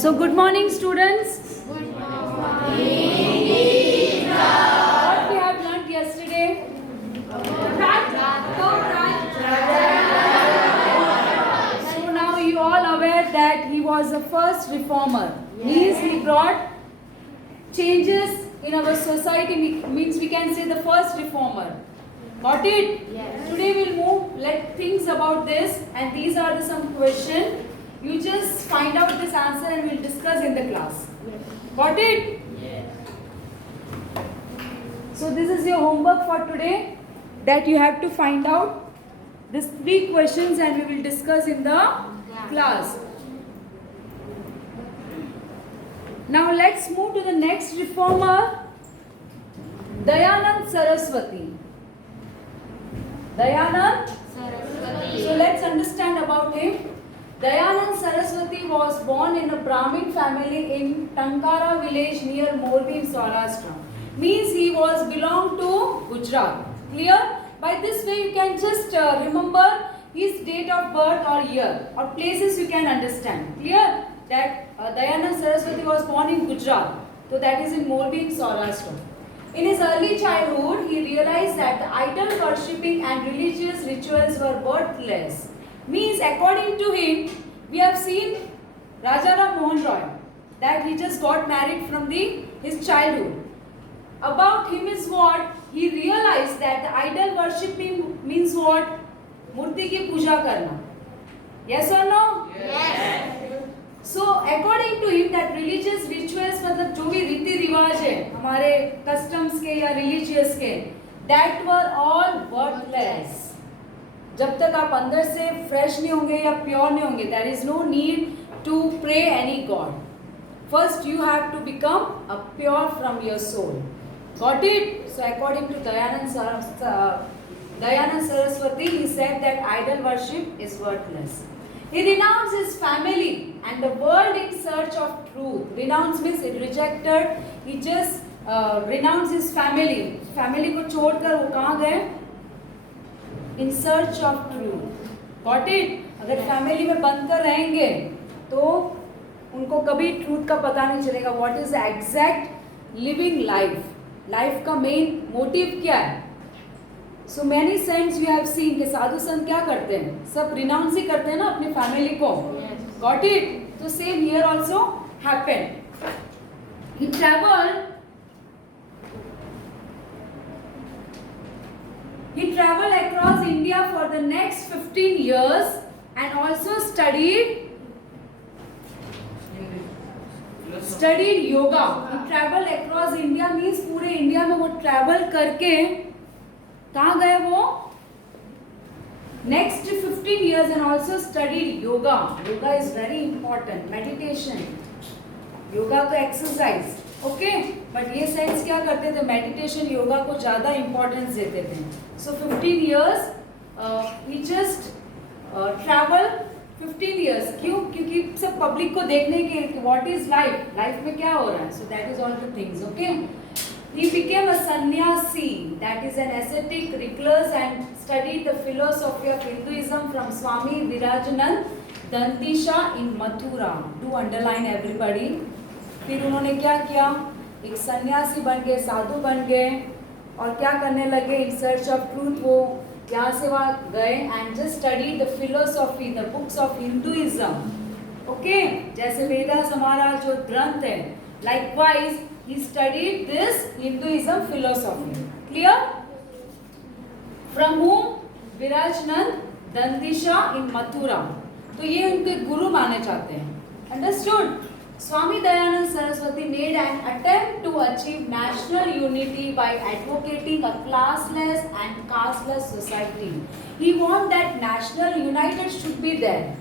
So good morning, students. Good morning. What we have learnt yesterday? So now you all aware that he was the first reformer. Means he brought changes in our society. Means we can say the first reformer. Got it? Yes. Today we'll move. Let things about this, and these are the some questions. You just find out this answer and we'll discuss in the class. Got it? Yes. So this is your homework for today, that you have to find out these 3 questions and we will discuss in the class. Now let's move to the next reformer, Dayanand Saraswati. Dayanand? Saraswati. So let's understand about him. Dayanand Saraswati was born in a Brahmin family in Tankara village near Morbi, Saurashtra. Means he was belonged to Gujarat. Clear? By this way you can just remember his date of birth or year or places you can understand. Clear? That Dayanand Saraswati was born in Gujarat. So that is in Morbi, Saurashtra. In his early childhood, he realized that the idol worshipping and religious rituals were worthless. Means according to him, we have seen Rajaram Mohan Roy, that he just got married from his childhood. About him is what? He realized that the idol worshipping means what? Murti ki puja karna. Yes or no? Yes. So according to him that religious rituals मतलब जो भी रीति रिवाज है हमारे customs के या religious के, that were all worthless. जब तक आप अंदर से fresh नहीं होंगे या pure नहीं होंगे, there is no need to pray any god. First you have to become a pure from your soul. Got it? So according to Dayanand Saraswati, he said that idol worship is worthless. He renounced his family and the world in search of truth. Renounce means it rejected. He just renounced his family. Family को छोड़कर वो कहाँ गए? In search of truth. Got it? अगर family में बंद कर रहेंगे तो उनको कभी truth का पता नहीं चलेगा. What is the exact living life? Life का main motive क्या है? So many saints you have seen कि साधु संत क्या करते हैं? सब renounce ही करते हैं ना अपनी family को. Got it? So same here also happened. He traveled across India for the next 15 years and also studied yoga. He traveled across India means पूरे इंडिया में वो travel करके कहाँ गए वो? Next 15 years and also studied yoga. Yoga is very important. Meditation. Yoga तो exercise. Okay? But ये saints क्या करते थे? Meditation, yoga को ज़्यादा importance देते थे. So 15 years he just travel 15 years. क्यों? क्योंकि सब public को देखने के what is life? Life में क्या हो रहा है? So that is all the things. Okay? He became a sannyasi, that is an ascetic recluse, and studied the philosophy of Hinduism from Swami Virajanand Dantisha in Mathura. Do underline everybody. फिर उन्होंने क्या किया? एक सन्यासी बन गए, साधु बन गए और क्या करने लगे? In search of truth वो यहाँ से वहाँ गए and just studied the philosophy, the books of Hinduism. Okay? जैसे वेदास हमारा जो ग्रंथ है. Likewise, he studied this Hinduism philosophy. Clear? From whom? Virajanand Dantisha in Mathura. तो ये उनके गुरु माने जाते हैं. Understood? Swami Dayanand Saraswati made an attempt to achieve national unity by advocating a classless and casteless society. He wanted that national united should be there.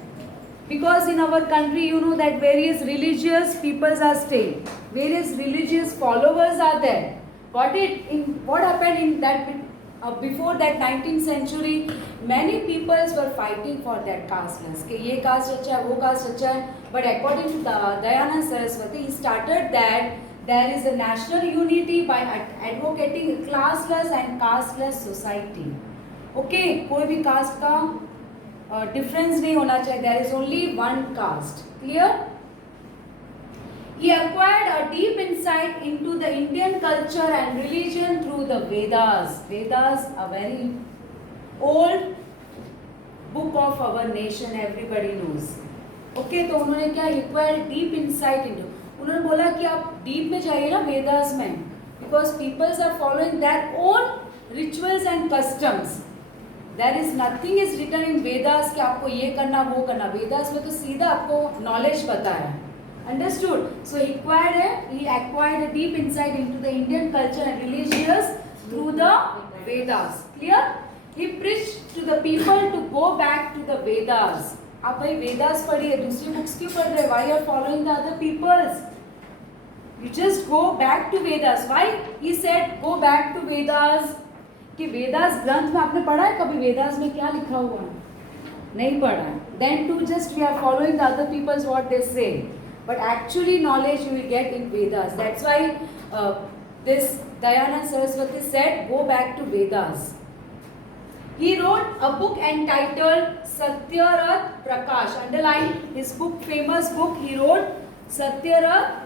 Because in our country, you know that various religious peoples are staying. Various religious followers are there. Got it? What happened in that before that 19th century, many peoples were fighting for that casteless. कि ये caste अच्छा है, वो caste अच्छा है. But according to Dayanand Saraswati, he started that there is a national unity by advocating a classless and casteless society. Okay, कोई भी caste का difference नहीं होना चाहिए. There is only one caste. Clear? He acquired a deep insight into the Indian culture and religion through the Vedas. Vedas, a very old book of our nation, everybody knows. Okay, तो उन्होंने क्या acquired deep insight into. उन्होंने बोला कि आप deep में जाइए ना Vedas में, because peoples are following their own rituals and customs. There is nothing is written in Vedas कि आपको ये करना वो करना. Vedas में तो सीधा आपको knowledge बताया है. Understood? So he acquired a deep insight into the Indian culture and religions through the Vedas. Clear? He preached to the people to go back to the Vedas. आप भाई Vedas पढ़िए, दूसरी books क्यों पढ़ रहे? Why you are following the other peoples? You just go back to Vedas. Why? He said go back to Vedas. कि Vedas ग्रंथ में आपने पढ़ा है कभी Vedas में क्या लिखा हुआ है? नहीं पढ़ा है. Then too just we are following the other people's what they say. But actually knowledge you will get in Vedas. That's why this Dayanand Saraswati said, go back to Vedas. He wrote a book entitled Satyarath Prakash. Underline his book, famous book. He wrote Satyarath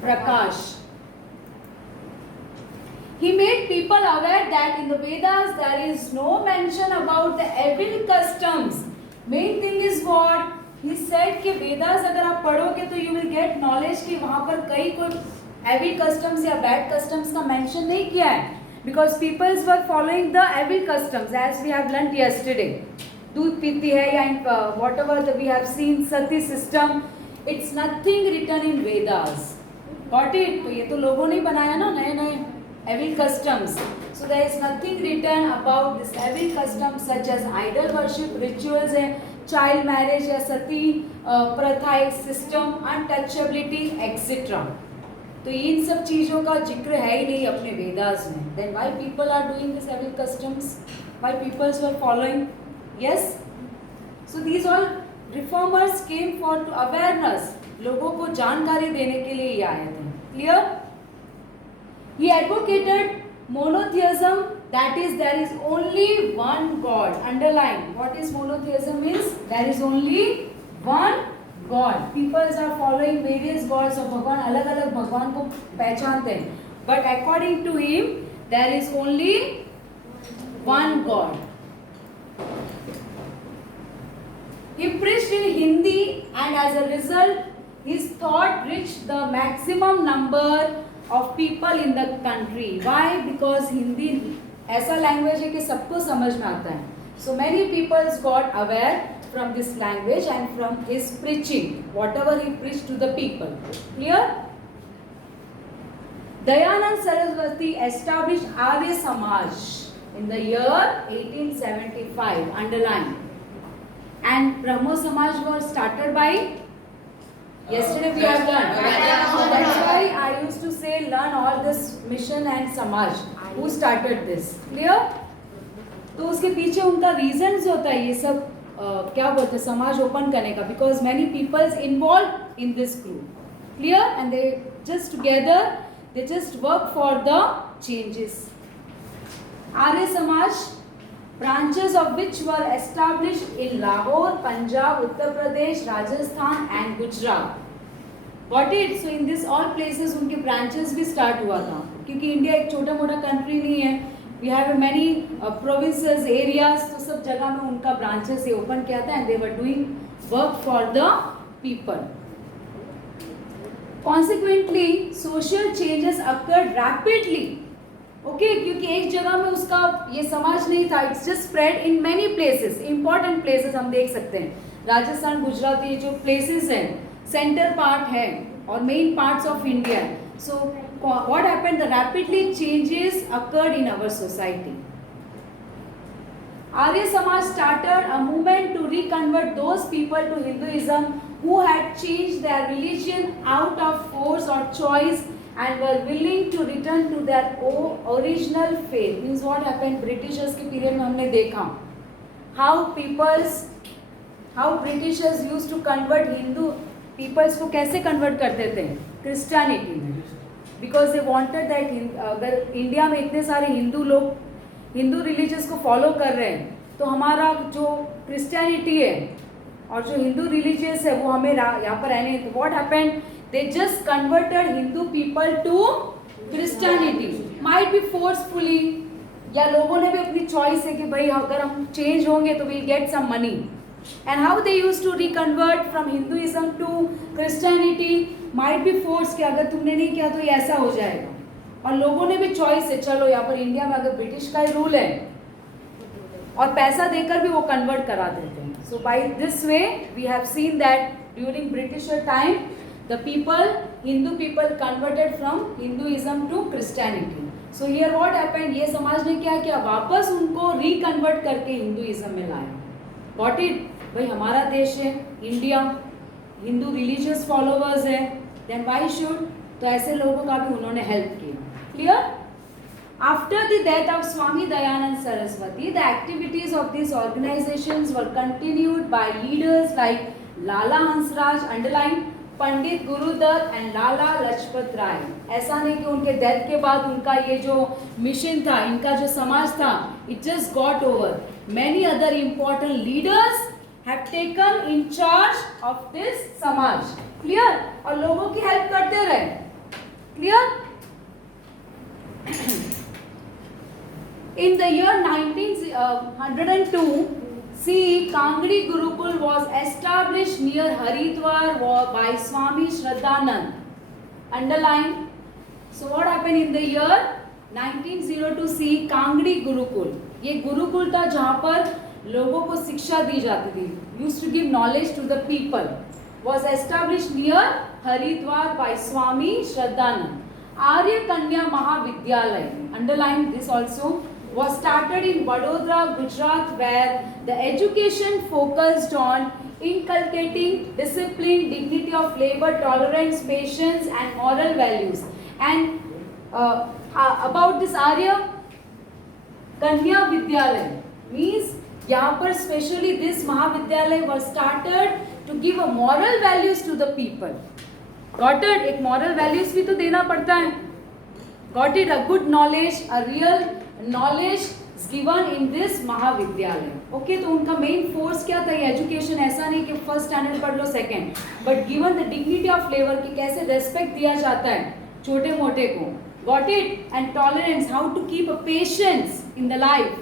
Prakash. He made people aware that in the Vedas there is no mention about the evil customs. Main thing is what? He said कि वेदास अगर आप पढ़ोगे तो you will get knowledge कि वहाँ पर कई कोई evil customs या bad customs का mention नहीं किया है, because peoples were following the evil customs as we have learnt yesterday. दूध पीती है या whatever that we have seen sati system, it's nothing written in Vedas. Got it? तो ये तो लोगों ने बनाया ना नए नए evil customs. So there is nothing written about this evil customs such as idol worship, rituals and child marriage या सती प्रथा एक सिस्टम, अनटचेबिलिटी एक्सेट्रा. तो इन सब चीज़ों का जिक्र है ही नहीं अपने वेदास में. Then why people are doing this evil customs, why peoples were following. Yes, so these all reformers came for to awareness, लोगों को जानकारी देने के लिए ये आए थे. Clear? He advocated monotheism, that is there is only one God. Underline what is monotheism is, there is only one God. People are following various gods of भगवान, अलग अलग भगवान को पहचानते हैं, but according to him there is only one God. He preached in Hindi and as a result his thought reached the maximum number of people in the country. Why? Because Hindi ऐसा language है कि सबको समझ में आता है. So many people got aware from this language and from his preaching, whatever he preached to the people. Clear? Dayanand Saraswati established Arya Samaj in the year 1875. Underline. And Brahmo Samaj was started by yesterday we have learned. So that's why I used to say learn all this mission and Samaj. Who started this? Clear? तो उसके पीछे उनका reasons होता है ये सब क्या बोलते हैं समाज ओपन करने का, because many peoples involved in this group. Clear? And they just together they just work for the changes. Arya Samaj, branches of which were established in Lahore, Punjab, Uttar Pradesh, Rajasthan and Gujarat. Got it? So in this all places उनके branches भी start हुआ था, क्योंकि India एक छोटा मोटा country नहीं है. We have many provinces, areas, तो सब जगह में उनका branches से open किया था and they were doing work for the people. Consequently, social changes occurred rapidly. Okay, क्योंकि एक जगह में उसका ये समाज नहीं था. It's just spread in many places, important places हम देख सकते हैं. राजस्थान, गुजरात ये जो places हैं, सेंटर पार्ट है और main parts of India. So what happened, the rapidly changes occurred in our society. Arya Samaj started a movement to reconvert those people to Hinduism who had changed their religion out of force or choice and were willing to return to their original faith. Means what happened, Britishers के period में हमने देखा how Britishers used to convert Hindu peoples को कैसे convert करते थे Christianity में, because they wanted that अगर इंडिया में इतने सारे हिंदू लोग हिंदू रिलीजियस को फॉलो कर रहे हैं तो हमारा जो क्रिश्चियनिटी है और जो हिंदू रिलीजियस है वो हमें यहाँ पर रहने। तो what happened, they just converted Hindu people to Christianity, might be forcefully, या लोगों ने भी अपनी चॉइस है कि भाई अगर हम चेंज होंगे तो will get some money. And how they used to reconvert from Hinduism to Christianity, might be force कि अगर तुमने नहीं किया तो ये ऐसा हो जाएगा। और लोगों ने भी चॉइस है, चलो यहाँ पर इंडिया में अगर ब्रिटिश का ही रूल है और पैसा देकर भी वो कन्वर्ट करा देते हैं। So by this way we have seen that during Britisher time the people, Hindu people converted from Hinduism to Christianity. So here what happened, ये समाज ने क्या किया, वापस उनको रिकन्वर्ट करके हिंदुइज्म में लाया। गॉट इट, भाई हमारा देश है इंडिया, हिंदू रिलीजियस फॉलोवर्स है, देन व्हाई शुड, तो ऐसे लोगों का भी उन्होंने हेल्प किया। Clear? After the death of Swami Dayanand Saraswati, the activities of these organizations were continued by leaders like Lala Hansraj, underline, Pandit Gurudatt and Lala Lajpat Rai. ऐसा नहीं कि उनके डेथ के बाद उनका ये जो मिशन था, इनका जो समाज था, it just got over. Many other important leaders have taken in charge of this समाज। क्लियर? और लोगों की हेल्प करते रहे। Clear? In the year 1902, Kangdi Gurukul was established near Haridwar by Swami Shraddhanand. Underline. So what happened in the year 1902? Kangdi Gurukul. ये गुरुकुल था जहाँ पर लोगों को शिक्षा दी जाती थी, used to give knowledge to the people, was established near Haridwar by Swami Shraddhanand. Arya Kanya Mahavidyalay, underline this also, was started in Vadodara, Gujarat, where the education focused on inculcating discipline, dignity of labor, tolerance, patience and moral values. And about this Arya Kanya Vidyalay means यहाँ पर specially this Mahavidyalay was started to give a moral values to the people. Got it? एक moral values भी तो देना पड़ता है। Got it? A good knowledge, a real knowledge is given in this महाविद्यालय। Okay, तो उनका मेन फोर्स क्या था? ये एजुकेशन, ऐसा नहीं कि फर्स्ट स्टैंडर्ड पढ़ लो second, but given the dignity of labour की कैसे रेस्पेक्ट दिया जाता है छोटे मोटे को। Got it? And tolerance, how to keep a patience in the life,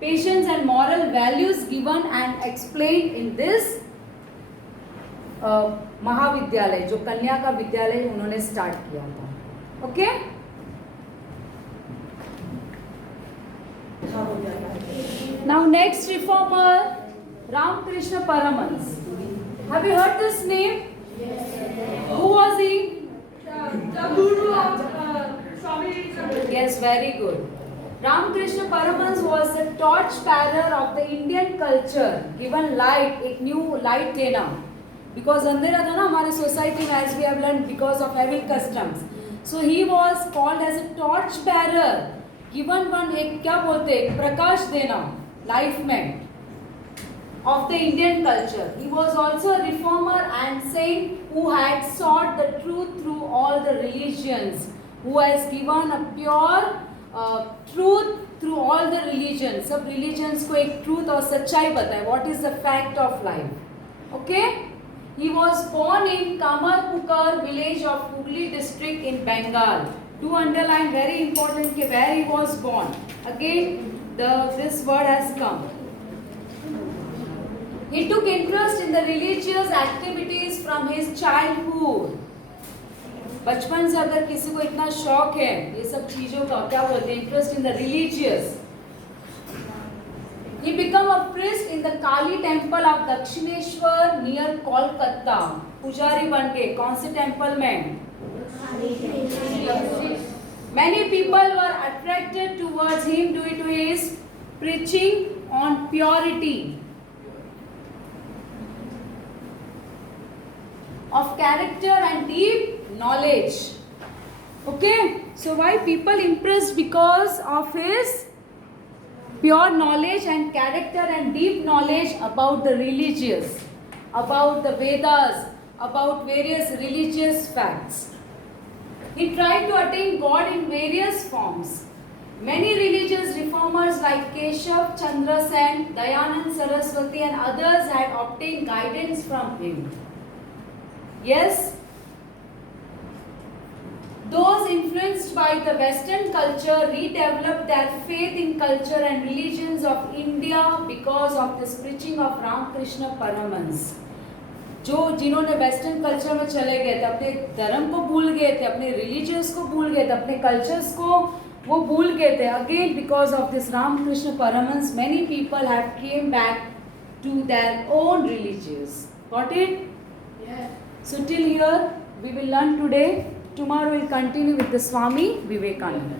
patience and moral values given and explained in this महाविद्यालय, जो कन्या का विद्यालय उन्होंने स्टार्ट किया था। Okay, now next reformer Ramakrishna Paramahansa. Have you heard this name? Who was he? The guru of Swami Vivekananda. Yes, very good. Ramakrishna Paramahansa was the torch bearer of the Indian culture, given light, एक new light देना, because अंधेरा था ना हमारे society में, as we have learned, because of having customs. So he was called as a torch bearer, given one, एक क्या बोलते हैं, प्रकाश देना लाइफ में of the Indian culture. He was also a reformer and saint who had sought the truth through all the religions, who has given a pure truth through all the religions. सब religions को एक truth और सच्चाई बताए, what is the fact of life. Okay? He was born in Kamarpukar village of Hooghly district in Bengal. Do underline, very important, कि where he was born. Again, this word has come. He took interest in the religious activities from his childhood. बचपन से अगर किसी को इतना शौक है ये सब चीजों का, क्या बोलते हैं, interest in the religious, he became a priest in the Kali temple of Dakshineshwar near Kolkata. पुजारी बन के कौन से टेम्पल में? Many people were attracted towards him due to his preaching on purity of character and deep knowledge. Okay, so why people impressed? Because of his pure knowledge and character and deep knowledge about the religious, about the Vedas, about various religious facts. He tried to attain God in various forms. Many religious reformers like Keshav Chandra Sen, Dayanand Saraswati and others had obtained guidance from him. Yes, those influenced by the Western culture redeveloped their faith in culture and religions of India because of this preaching of Ramakrishna Paramhans. जो जिन्होंने western culture में चले गए थे, अपने धर्म को भूल गए थे, अपने रिलीजियस को भूल गए थे, अपने कल्चर्स को वो भूल गए थे. Again, because of this Ramakrishna Paramhans, many people have came back to their own religions. Got it? Yes. So till here we will learn today. Tomorrow we'll continue with the Swami Vivekananda.